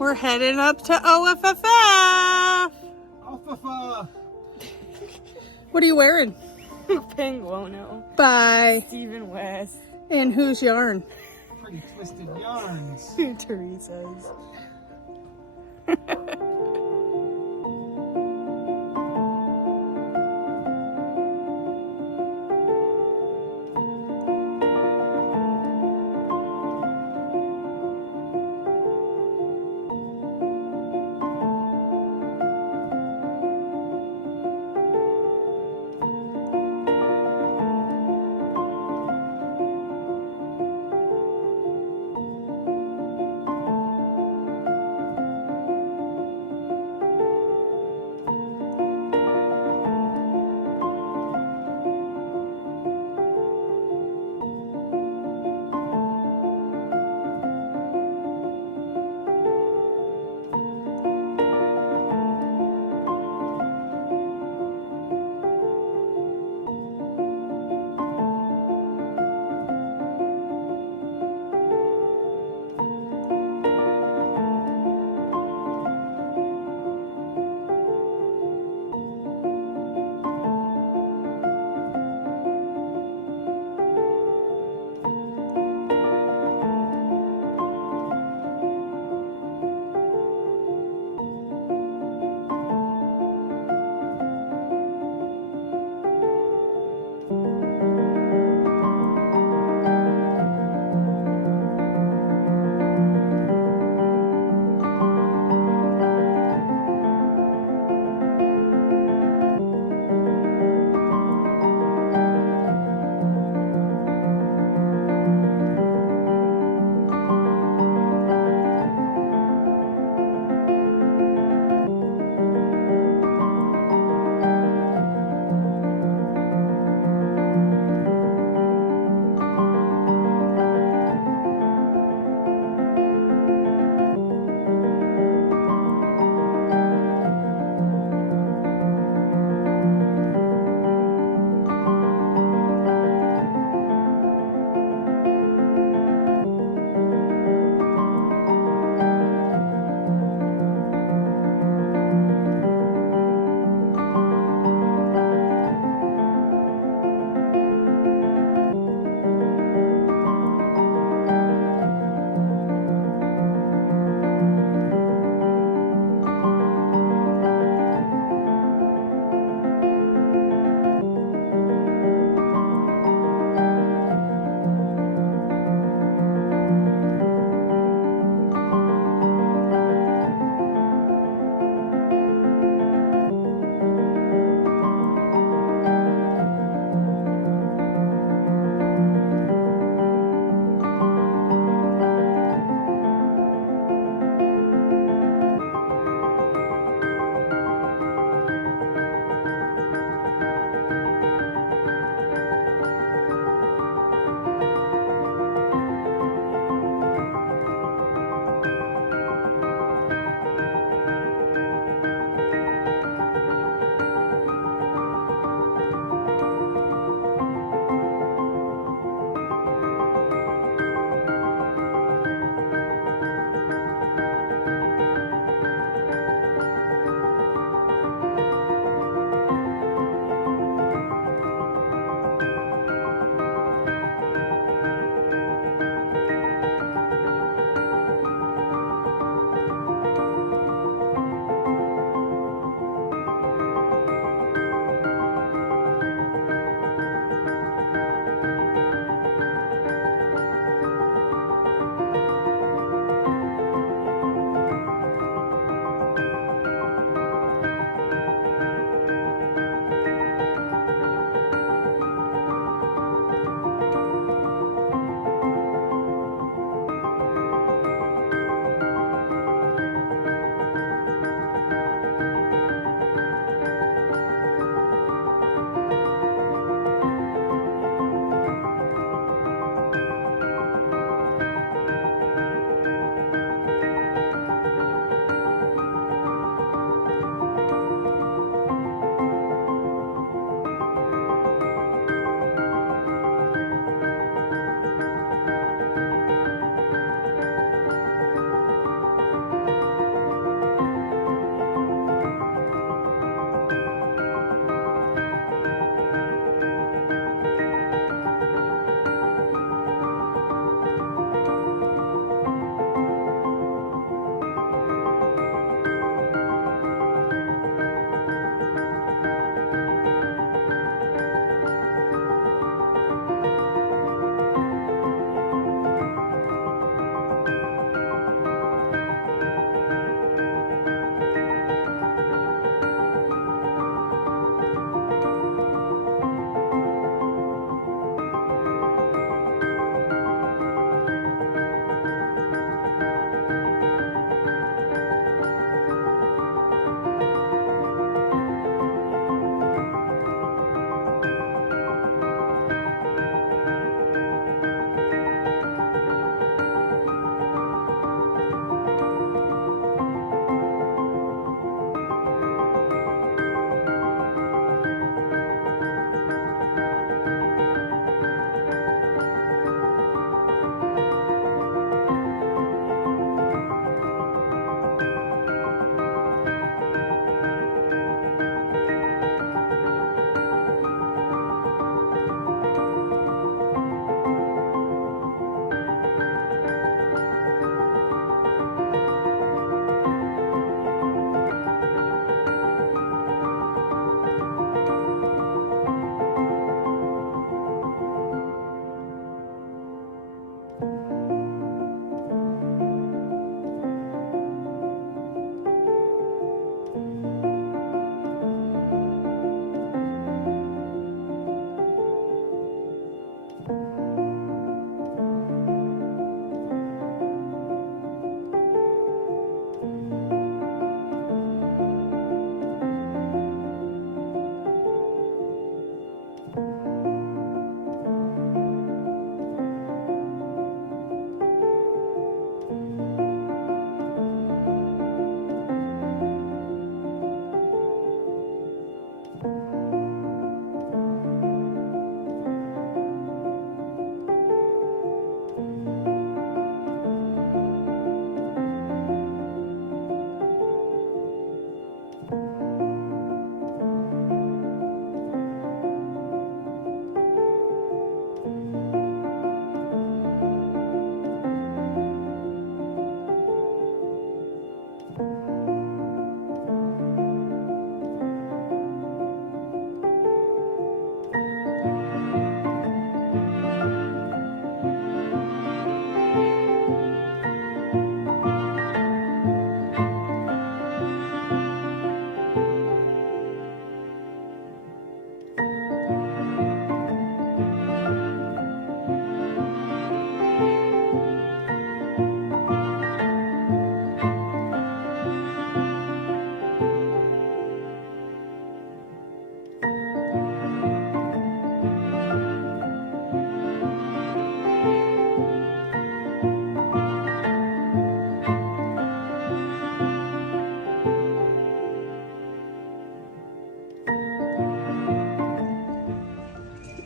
We're heading up to OFFF. Alfalfa. What are you wearing? Penguono. By Stephen West. and whose yarn? Pretty twisted yarns. Teresa's.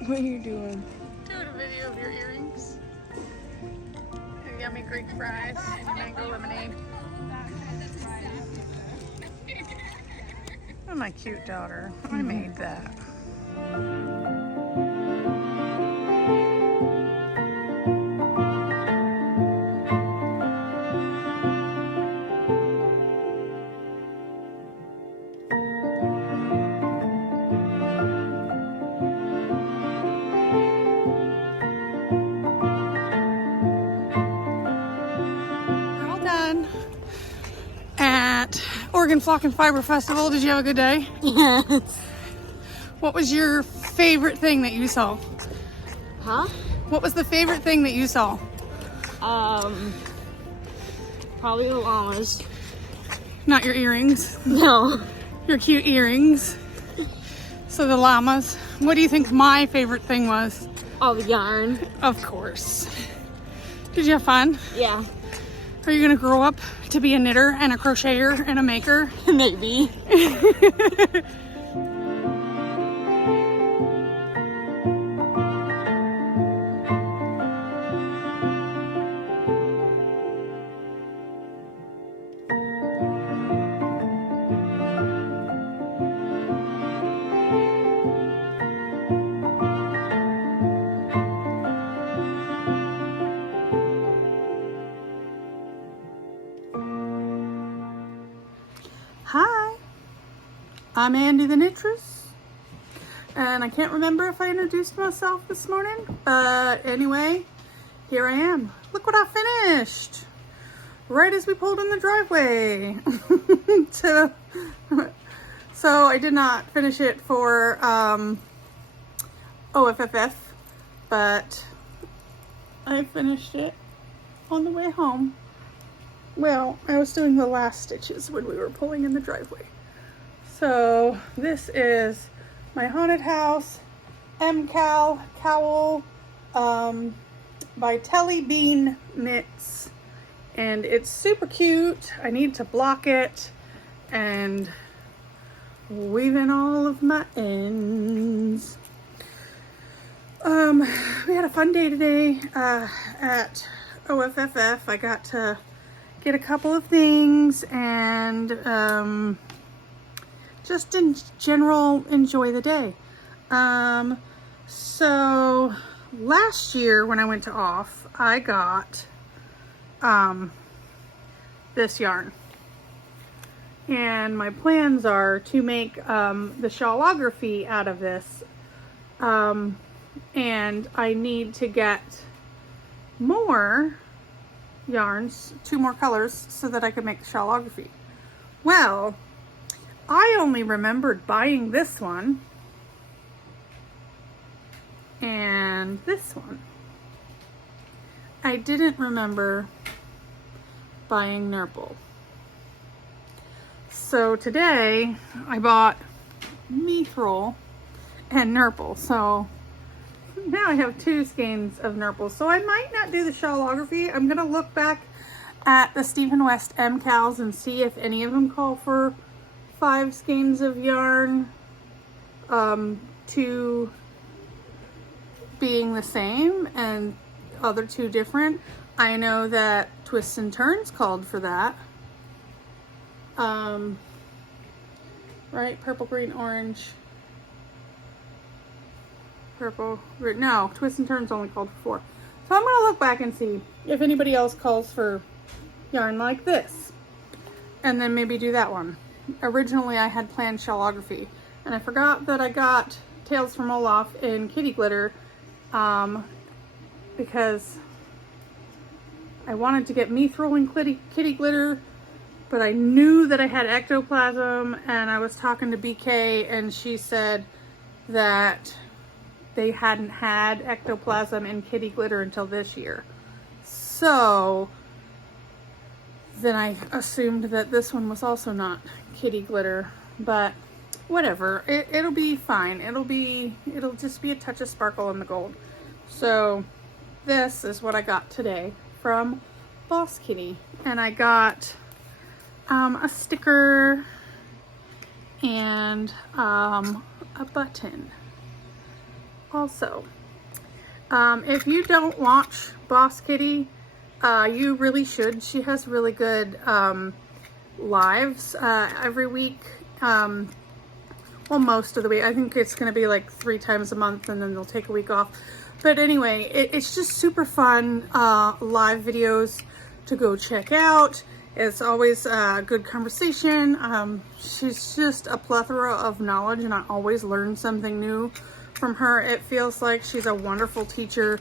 What are you doing? Doing a video of your earrings. And yummy Greek fries and mango lemonade. Oh, my cute daughter. I made that. We're all done at Oregon Flock and Fiber Festival. Did you have a good day? Yes. What was your favorite thing that you saw? Huh? What was the favorite thing that you saw? Probably the llamas. Not your earrings. No. Your cute earrings. So the llamas. What do you think my favorite thing was? All the yarn. Of course. Did you have fun? Yeah. Are you gonna grow up to be a knitter and a crocheter and a maker? Maybe. Hi, I'm AndiTheKnittress, and I can't remember if I introduced myself this morning, but anyway, here I am. Look what I finished, right as we pulled in the driveway. So I did not finish it for OFFF, but I finished it on the way home. Well, I was doing the last stitches when we were pulling in the driveway. So this is my haunted house cowl by Telly Bean Knits, and it's super cute. I need to block it and weave in all of my ends. We had a fun day today at OFFF. I got to get a couple of things and just in general enjoy the day. So last year when I went to off, I got this yarn, and my plans are to make the shawlography out of this, and I need to get more yarns, 2 more colors, so that I could make the shawlography. Well, I only remembered buying this one and this one. I didn't remember buying Nurple. So today I bought Mithril and Nurple. So now I have 2 skeins of Nurple. So I might not do the shawlography. I'm gonna look back at the Stephen West cowls and see if any of them call for 5 skeins of yarn, 2 being the same and other 2 different. I know that Twists and Turns called for that. Right, purple, green, orange. Purple, no, Twists and Turns only called for 4. So I'm gonna look back and see if anybody else calls for yarn like this, and then maybe do that one. Originally I had planned shawlography, and I forgot that I got Tales from Olaf in kitty glitter, because I wanted to get Mithril in kitty glitter, but I knew that I had ectoplasm, and I was talking to BK and she said that they hadn't had ectoplasm in kitty glitter until this year. So then I assumed that this one was also not kitty glitter, but whatever, it'll be fine. It'll just be a touch of sparkle in the gold. So this is what I got today from Boss Kitty, and I got a sticker and a button Also, if you don't watch Boss Kitty, you really should. She has really good lives every week. Well, most of the week. I think it's going to be like 3 times a month, and then they'll take a week off. But anyway, it's just super fun live videos to go check out. It's always a good conversation. She's just a plethora of knowledge, and I always learn something new from her. It feels like she's a wonderful teacher,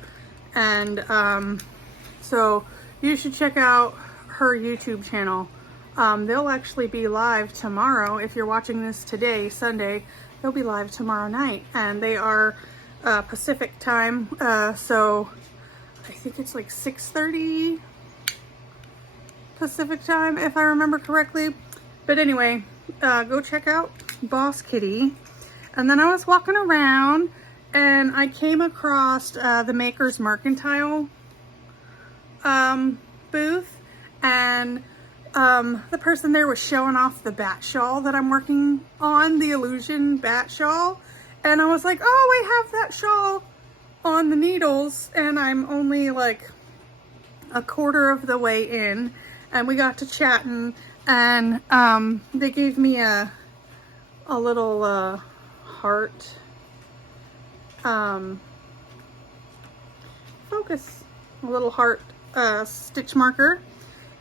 and so you should check out her YouTube channel. They'll actually be live tomorrow. If you're watching this today, Sunday, they'll be live tomorrow night, and they are Pacific time, so I think it's like 6:30 Pacific time, if I remember correctly. But anyway, go check out Boss Kitty. And then I was walking around and I came across the Maker's Mercantile booth, and the person there was showing off the bat shawl that I'm working on, the Illusion bat shawl. And I was like, oh, I have that shawl on the needles, and I'm only like a quarter of the way in. And we got to chatting, and they gave me a little heart focus, a little heart stitch marker.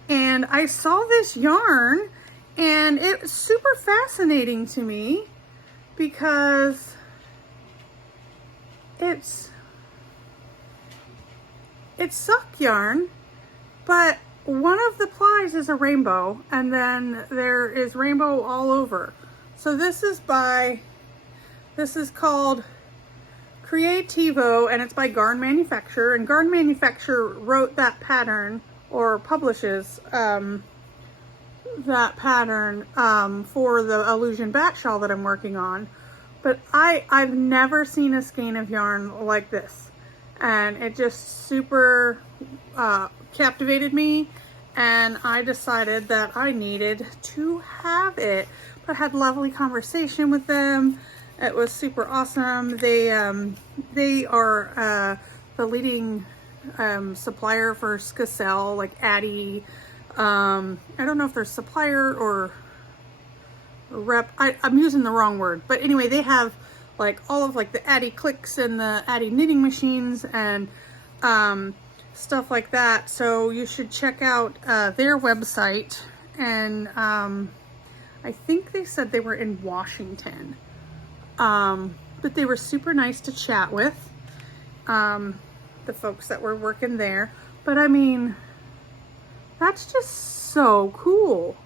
And I saw this yarn, and it was super fascinating to me because it's sock yarn, but one of the plies is a rainbow, and then there is rainbow all over. So this is called Creativo, and it's by Garn Manufacturer, and Garn Manufacturer wrote that pattern, or publishes that pattern for the Illusion bat shawl that I'm working on. But I've never seen a skein of yarn like this, and it just super captivated me, and I decided that I needed to have it. But I had lovely conversation with them. It was super awesome. They are the leading supplier for Skacel, like Addi. I don't know if they're supplier or rep. I'm using the wrong word, but anyway, they have like all of like the Addi clicks and the Addi knitting machines and stuff like that. So you should check out their website. And I think they said they were in Washington, but they were super nice to chat with, the folks that were working there. But I mean, that's just so cool.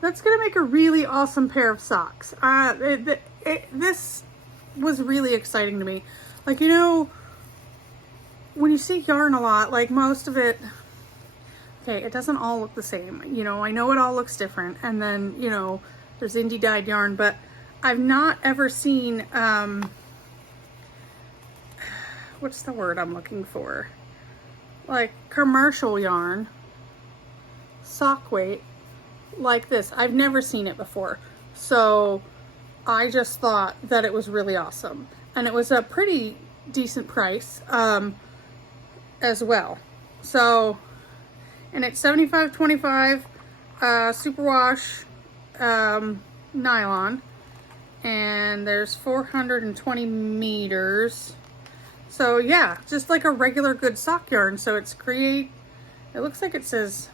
That's gonna make a really awesome pair of socks. This was really exciting to me. Like, you know, when you see yarn a lot, like most of it, okay, it doesn't all look the same. You know, I know it all looks different. And then, you know, there's indie dyed yarn, but I've not ever seen, what's the word I'm looking for? Like commercial yarn, sock weight, like this. I've never seen it before. So I just thought that it was really awesome. And it was a pretty decent price as well. So, and it's $75.25 superwash nylon, and there's 420 meters. So yeah, just like a regular good sock yarn. So it's it looks like it says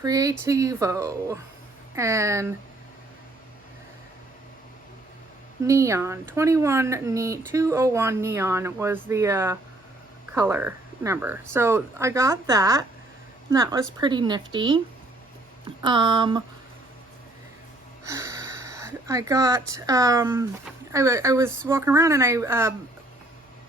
Creativo, and neon 201 neon was the color number. So I got that, and that was pretty nifty. I got I was walking around, and I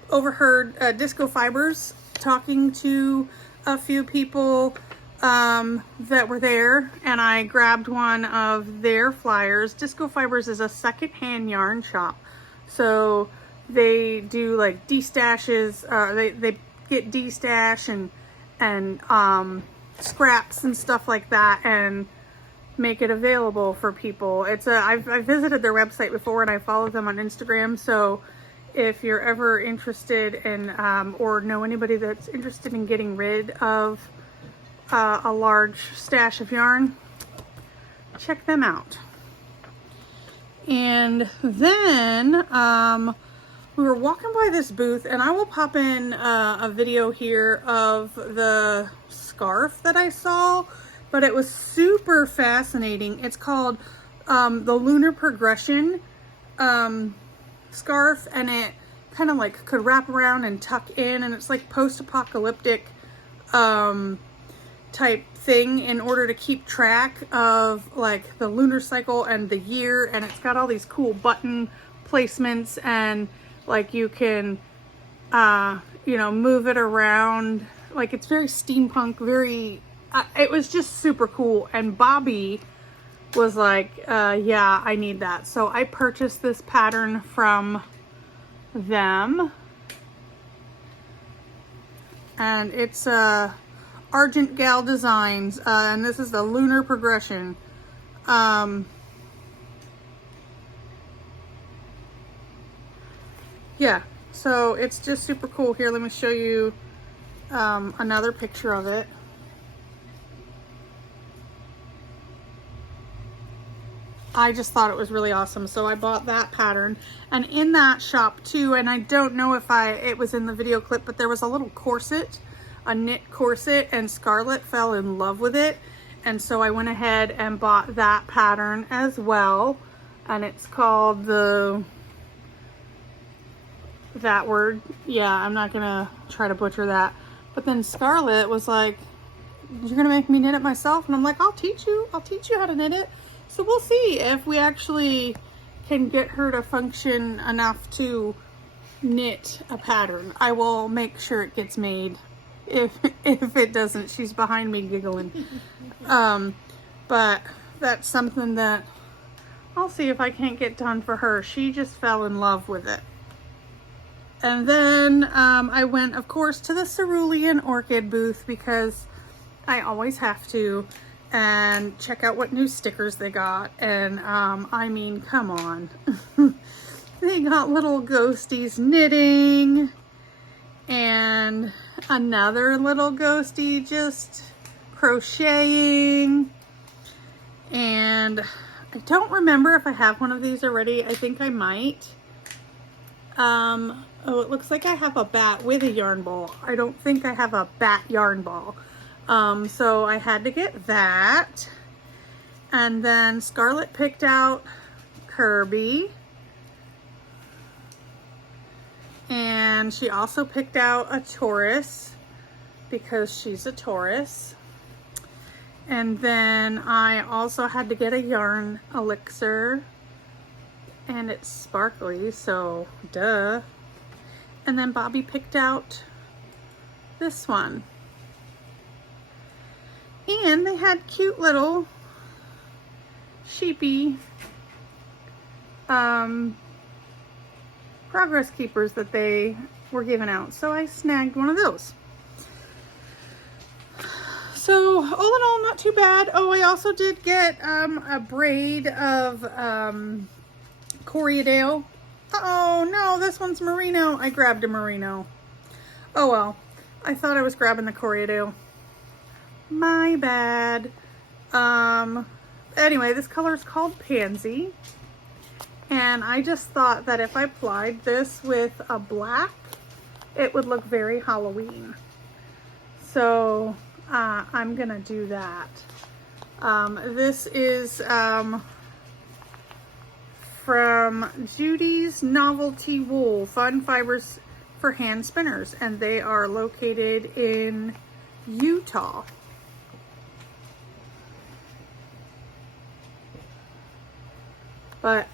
overheard Disco Fibers talking to a few people that were there, and I grabbed one of their flyers. Disco Fibers is a secondhand yarn shop, so they do like de-stashes. They get de-stash and scraps and stuff like that, and make it available for people. It's I've visited their website before, and I follow them on Instagram, so if you're ever interested in, or know anybody that's interested in getting rid of a large stash of yarn, check them out. And then we were walking by this booth, and I will pop in a video here of the scarf that I saw, but it was super fascinating. It's called the Lunar Progression scarf, and it kind of like could wrap around and tuck in, and it's like post-apocalyptic type thing in order to keep track of like the lunar cycle and the year. And it's got all these cool button placements, and like you can you know, move it around. Like it's very steampunk, very it was just super cool. And Bobby was like, yeah, I need that. So I purchased this pattern from them, and it's Argent Gal Designs, and this is the Lunar Progression. Yeah, so it's just super cool. Here, let me show you another picture of it. I just thought it was really awesome, so I bought that pattern. And in that shop too, and I don't know if it was in the video clip, but there was a little corset, a knit corset, and Scarlett fell in love with it. And so I went ahead and bought that pattern as well. And it's called that word. Yeah, I'm not gonna try to butcher that. But then Scarlett was like, you're gonna make me knit it myself? And I'm like, I'll teach you how to knit it. So we'll see if we actually can get her to function enough to knit a pattern. I will make sure it gets made. If it doesn't, she's behind me giggling. But that's something that I'll see if I can't get done for her. She just fell in love with it. And then I went, of course, to the Cerulean Orchid booth, because I always have to, and check out what new stickers they got. And I mean, come on. They got little ghosties knitting, and another little ghostie just crocheting. And I don't remember if I have one of these already. I think I might. Oh, it looks like I have a bat with a yarn ball. I don't think I have a bat yarn ball. So I had to get that. And then Scarlett picked out Kirby. And she also picked out a Taurus, because she's a Taurus. And then I also had to get a yarn elixir, and it's sparkly, so duh. And then Bobby picked out this one. And they had cute little sheepy progress keepers that they were giving out. So I snagged one of those. So all in all, not too bad. Oh, I also did get a braid of Corriedale. Oh no, this one's merino. I grabbed a merino. Oh well, I thought I was grabbing the Corriedale. My bad. Anyway, this color is called Pansy. And I just thought that if I applied this with a black, it would look very Halloween. So I'm gonna do that. This is from Judy's Novelty Wool, Fun Fibers for Hand Spinners, and they are located in Utah. But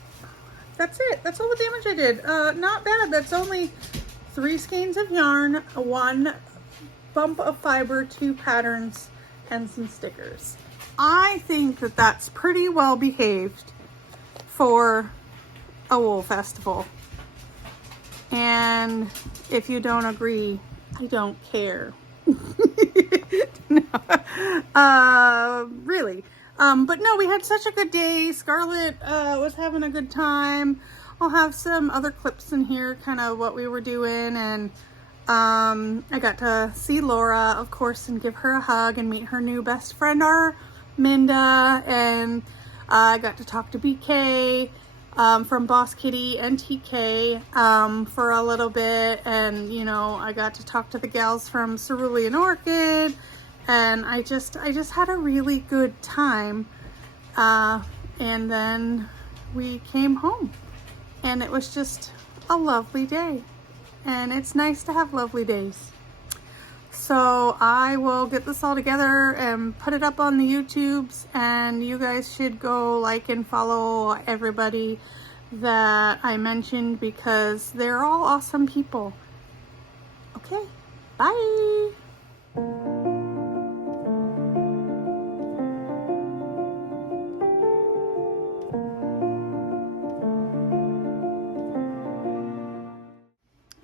that's it. That's all the damage I did. Not bad. That's only 3 skeins of yarn, 1 bump of fiber, 2 patterns, and some stickers. I think that that's pretty well behaved for a wool festival. And if you don't agree, I don't care. No. Really. But no, we had such a good day. Scarlett was having a good time. I'll have some other clips in here, kind of what we were doing. And I got to see Laura, of course, and give her a hug and meet her new best friend, Minda. And I got to talk to BK from Boss Kitty and TK for a little bit. And, you know, I got to talk to the gals from Cerulean Orchid. And I just had a really good time. And then we came home. And it was just a lovely day. And it's nice to have lovely days. So I will get this all together and put it up on the YouTubes, and you guys should go like and follow everybody that I mentioned because they're all awesome people. Okay, bye.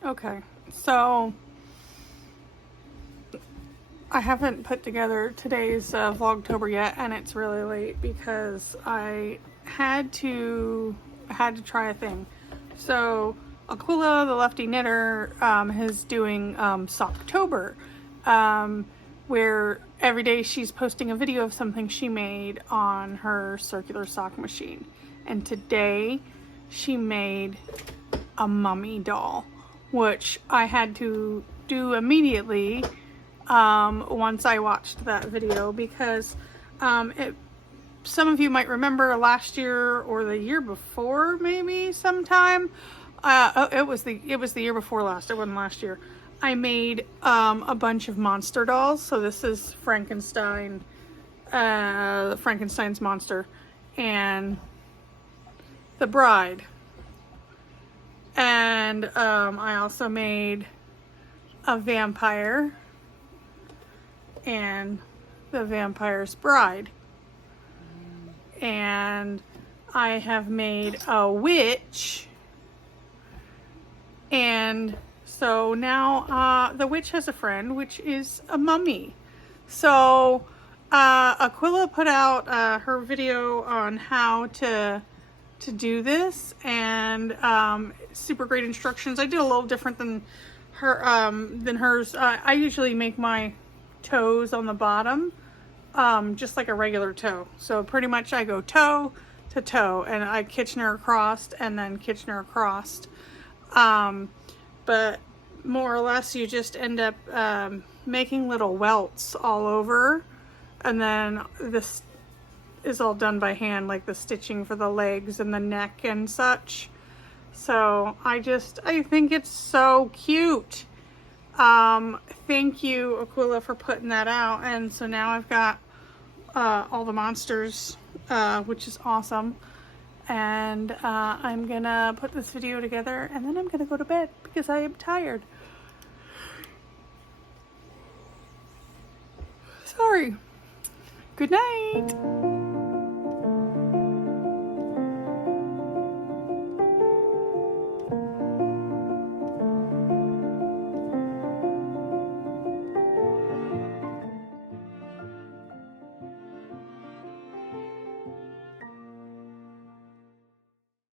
Okay, so I haven't put together today's Vlogtober yet, and it's really late because I had to try a thing. So Aquila, the Lefty knitter, is doing Socktober, where every day she's posting a video of something she made on her circular sock machine. And today she made a mummy doll, which I had to do immediately once I watched that video, because some of you might remember last year or the year before, maybe sometime. It was the year before last. It wasn't last year. I made a bunch of monster dolls. So this is Frankenstein, Frankenstein's monster, and the bride. And I also made a vampire and the vampire's bride. And I have made a witch. And so now the witch has a friend, which is a mummy. So Aquila put out her video on how to do this, and super great instructions. I did a little different than hers. I usually make my toes on the bottom just like a regular toe. So pretty much I go toe to toe, and I Kitchener across and then Kitchener across. But more or less you just end up making little welts all over, and then this is all done by hand, like the stitching for the legs and the neck and such. So I think it's so cute. Thank you, Aquila, for putting that out. And so now I've got all the monsters, which is awesome. And I'm gonna put this video together, and then I'm gonna go to bed because I am tired. Sorry. Good night.